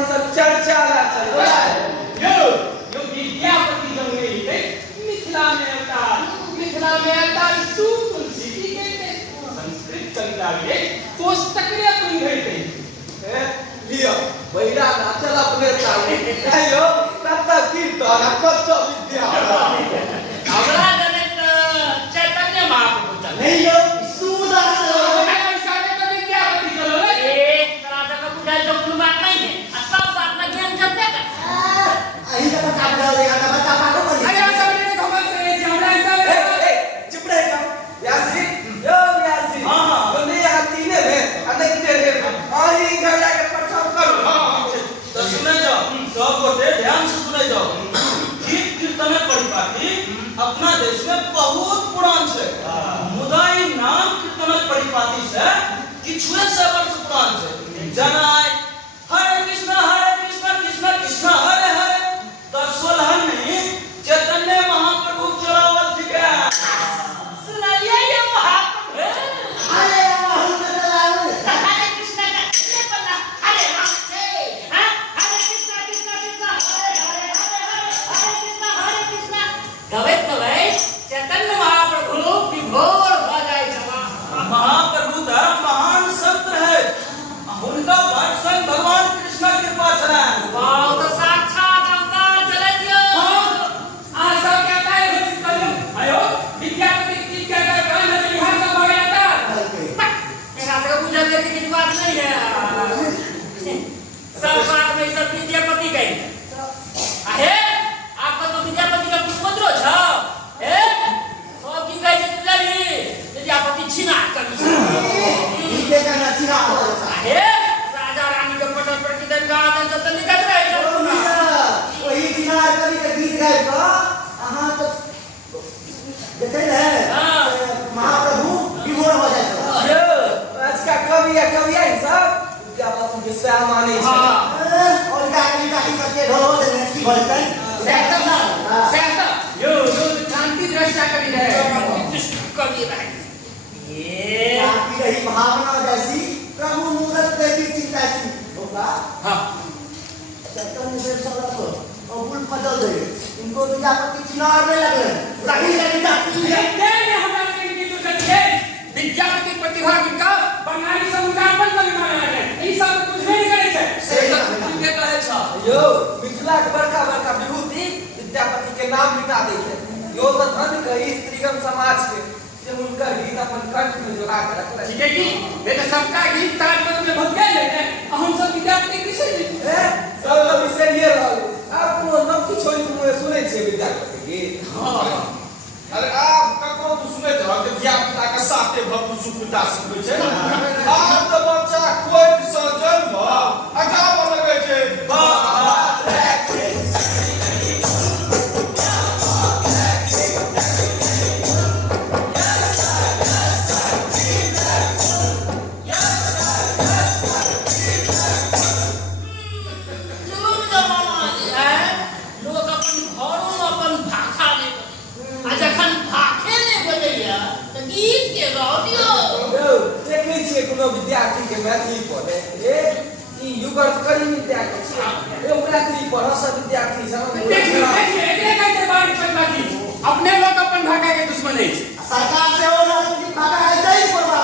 हम सब चर्चा ला चलो यो विद्यापति जंगे थे मिथिला में अवतार सु तुलसी की कहते संस्कृत कविता के कोष्टकरे तुम कहते लियो बहिरा नाचल अपने ताले आयो तत्ता कीर्तन कच्चा विद्या अगला गणित चैतन्य महाप्रभु चल नहीं यो सूदास अपना देश में बहुत पुरान है मुदाई नाम कीर्तन परिपाटी से किछुए से वर्ष पुरान है जनाय हरे कृष्ण कृष्ण कृष्ण हरे हरे तो सोलहन में चैतन्य महाप्रभु चलावल दिखे सुनाइए ये महाप्रभु अरे हम तो चलाओ हरे कृष्ण का ये पन्ना हरे राम से हां हरे कृष्ण कृष्ण कृष्ण हरे हरे हरे हरे कृष्ण गवे चैतन्य महाप्रभु विभोर हो जाए क्षमा महाप्रभु का महान संत है उनका दर्शन भगवान कृष्ण कृपा चला वाह तो साक्षात अवतार चले दियो आ सब कहता है बस करो आयो विद्यापति की कहता है कहां नहीं यहां सब हो गया था मेरा तो पूजा देती की बात नहीं है सब बात में सब विद्यापति गई आहे आपका तो विद्यापति का पुत्र छ ए सब की गई चली विद्यापति छिना कभी इनके का नचिना आहे राजा रानी के पटल पर किधर का आदन सब तो निकल रहे हैं वही दिनार कवि के गीत गाए तो अहां तो देखे है महाप्रभु विभोर हो जाए यो आज का कवि है सब क्या बात उनके सामाने है और का करके ढोल देने की बोलते हैं सहता यो क्रांति दृष्टा कवि है कवि रहे ये आपकी रही भावना जैसी प्रभु मूरत की चिंता की होगा हां चैतन्य से सब को अबुल बदल दे इनको विद्यापति चिनार में लगे रही जाती है देने हमरा के तो कहिए विद्यापति प्रतिभा का बंगाली समुदाय पर माना है ई सब कुछ नहीं करे छे से के कहे छ यो मिथिला के बड़का बड़का विभूति विद्यापति के नाम मिटा देते यो तो धन कही स्त्रीगण समाज के जे उनका गीत अपन कंठ में जोड़ा के रखले ठीक है कि बेटा सबका गीत तार पर में भग गए हैं हम सब विद्यापति किसे सब लोग इससे ये रहल आप को नाम की छोरी मुए सुने छे विद्यापति गीत अरे आप ककरो तो सुने छ कि धियापुता के साथे भक्ति सुखता सुनै छै आप तो बच्चा कोई सजन भ अगाव लगे छै विद्यार्थी के मैथिली पढ़े ए ई युगर्थ करी विद्यार्थी छे ए मैथिली पढ़ो सब विद्यार्थी सब देखिए एकरे कहते बात चल बाकी अपने लोग अपन भाषा के दुश्मन है सरकार से हो राजनीति भागा है जय परवा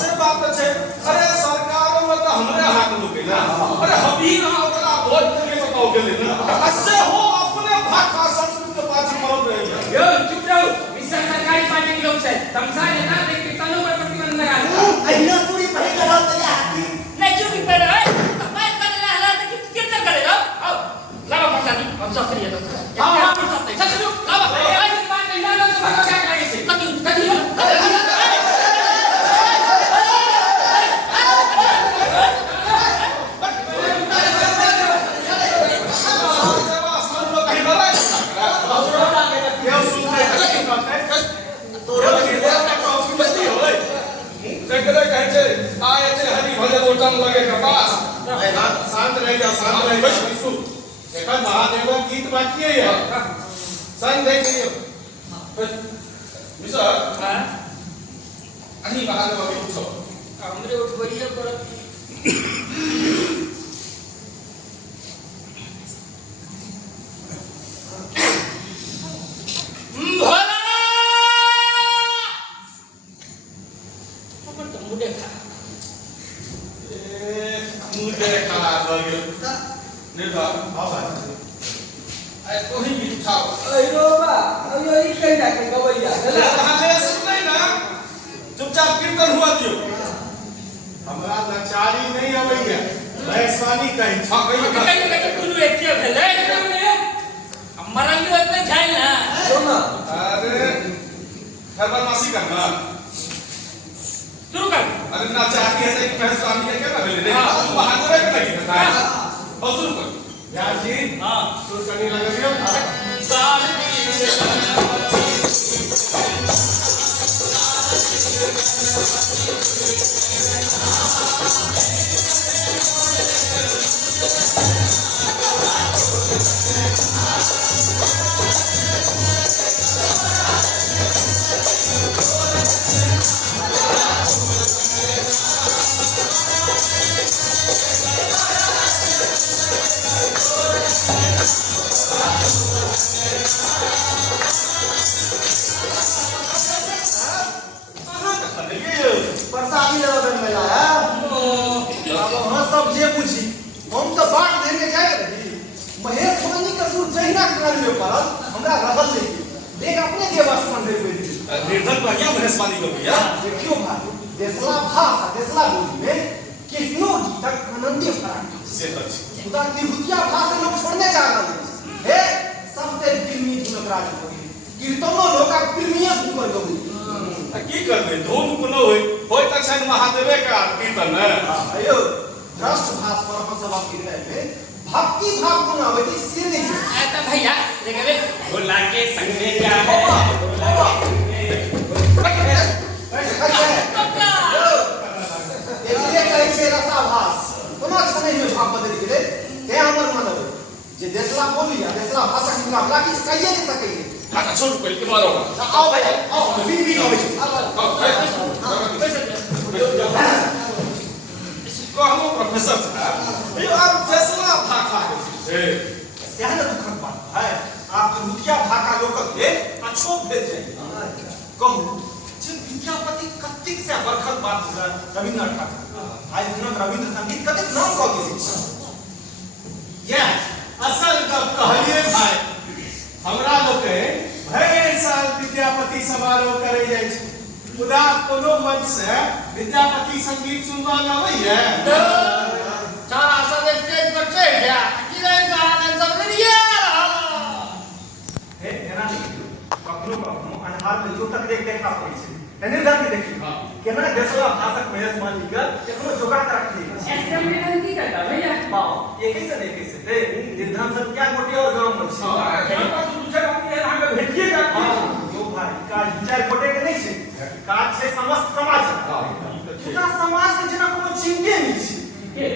से बात छै अरे सरकारों में तो हमरे हाथ लुके ना अरे हबी ना ओकरा वोट के बताओ गेले ना अससे हो अपने भाषा संस्कृत के पाछू मरल रहे छै यो चुप रहो मिस्टर सरकारी पार्टी के लोग छै तमसा लेना देख के कानून पर प्रतिबंध लगा अहिना पूरी पढ़े का बात है नहीं चुप ही पर है मैं कर ला ला तो कितना करेगा आओ लाओ फसा दी हम सब फ्री है तो हां हां सब चल चलो लाओ आज की बात नहीं ला तो भगा क्या करेंगे कति कति लगे कपास शांत रह जा शांत रह बस विशु देखा महादेव गीत बाकी है यार शांत रह जाइए मिस्टर हां अही महादेव के पूछो हमरे उठ बढ़िया पर मेहरबानी कहीं हाँ कहिए कहीं कुल एके भेलै मरलियो पे छै ना क्यों ना अरे हर बदमाशी करना शुरू कर अरे ना चाहती है कि मैं स्वामी का क्या कर ले हाँ। तुम बहादुर है कि नहीं करता है और शुरू कर यार जी हाँ शुरू करने लगे साल की प्रसादी लेवल में लाया अब वहाँ सब जे पूछी हम तो बात देने जाए रही महेश मानी का सूर जहिना कर में पड़ल हमरा रहल नहीं देख अपने के बस मन दे गई निर्धन बढ़िया महेशवानी को भैया देखियो भाई देशला भाषा देशला बोली में कितनो तक आनंदी फराक से अच्छी खुदा की रुतिया भाषा लोग छोड़ने जा रहे हैं सब ते फिल्मी धुनक राज हो गई कीर्तनो लोग का फिल्मिया धुन हो गई की करबे धूम कोनो होय तक छन महादेवे का कीर्तन है अयो भ्रष्ट भाष पर हम सब की रहे में भक्ति भाव को ना होती से नहीं तो भैया देखबे भोला के संग में क्या है ये कहे छे रसा भाष कोनो छने में भाव बदल गेले ते हमर मन होय जे देशला बोली या देशला भाषा की ना लागी कहिए नहीं सके हां छोड़ पहले के मारो आओ भाई आओ भी इसको हम प्रोफेसर साहब ये आप फैसला भाखा से ध्यान दुखन बात है आप रुतिया भाका लोक के अच्छो भेज जाए कहू जे विद्यापति कतिक से बरखत बात रविंद्रनाथ ठाकुर आज दिनक रविंद्र संगीत कतिक नाम कह के ये असल गप कहलिए भाई हमरा लोग भर साल विद्यापति समारोह करे जाय छै खुदा कोनो मंच से विद्यापति संगीत सुनवा न आवे सारा सब स्टेज पर चढ़ गया किरण का आनंद सब रिया हे केना कखनो कखनो अनहार में जो तक देखा पड़ै छै निर्धन के देखी केना देशवा भाषक महेश मानी के केकरो जोगाड़ कर रखी असेंबली नंदी करता भैया बाओ एक ही से ते निर्धन सब क्या मोटी और गांव में छै दूसरे बात ये हम भेटिए जाती जो भाई का विचार कोटे के नहीं छै काज छै समस्त समाज पूरा समाज के जना कोनो चिंते नहीं छै के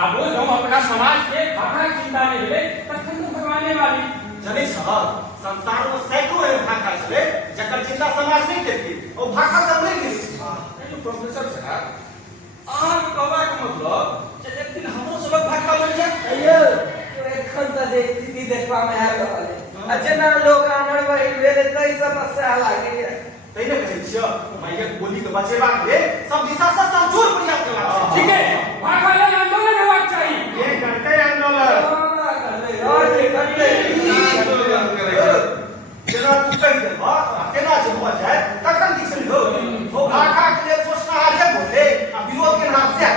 आगो हम अपना समाज के भाषा चिंता में भेले तखन तो भगवाने वाली जने छ संसार में सैकड़ों एहन भाषा छै जकर चिंता समाज नहीं करती और भाषा सब नहीं करती प्रोफेसर साहब आन कहबा के मतलब जे एक दिन हमरो सबक भाषा बन जाए अयो तो एखन त देखती देखबा में आयल रहले अजना लोग आनर बहिल भेले कई समस्या लागे तै ने कहै छियो माइक बोली के बचेबा के सब दिशा से समझोर प्रयास करबाक छै ठीक है भाषा लेल आंदोलन होबाक चाहिए ये करते आंदोलन और जे करते आंदोलन करेंगे जेना तू कहि देबा केना जे हो जाए तखन की छलियो ओ भाषा के लेल सोचना आगे बोले आ विरोध के नाम से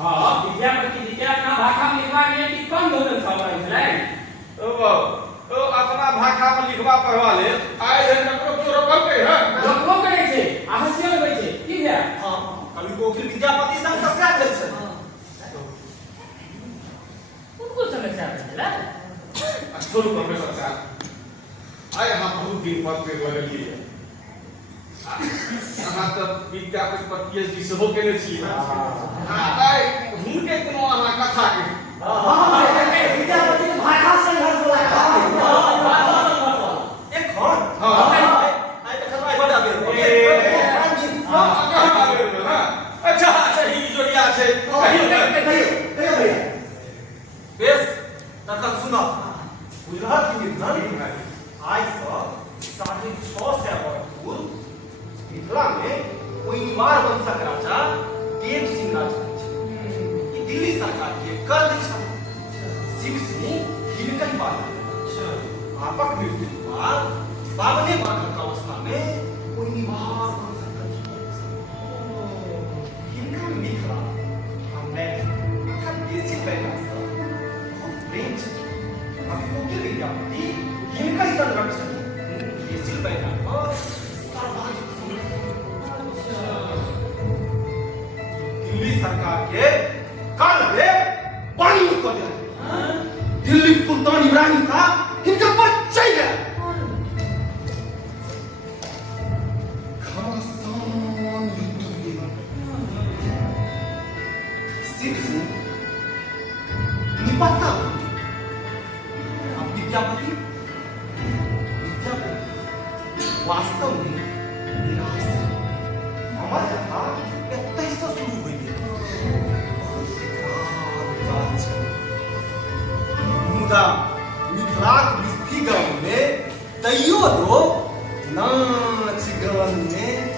हां विद्यापति जी के अपना भाषा में लिखवा के कि कम भोजन सवाल है ओ अपना भाषा में लिखवा पढ़वा ले आए जन ककरो तोरो करते हैं लोगों करे छे आहस्य होय छे की है हां कवि कोकिल विद्यापति संग तस्या भेल छै उनको समस्या भेला छोड़ो प्रोफेसर साहब आए हम बहुत दिन पर पेड़ लगलिए अहाँ तो विद्यापति पर पीएचडी से हो केने छी आए हुनके कोनो अहाँ कथा के विद्यापति के भाषा संघर्ष वाला एक हन हां आई त खबा बड़ा अच्छा अच्छा ही जोड़िया छै भैया बेस तखन सुनो गुजरात की निर्धन आज से 650 से पूर्व मिथिला में कोई निवार वंशक राजा देव सिंह राजा ये दिल्ली सरकार के कर दै छै शिव सिंह हिलकन बात आपक मृत्यु के बाद 52 बालक अवस्था में कोई निवार वंशक हिलकन मिथिला हम विद्यापति वास्तव में निराश हमार कथा एतै से शुरू होइए मुदा मिथिलाक बिस्फी गाँव में तैयो लोग नाच गान में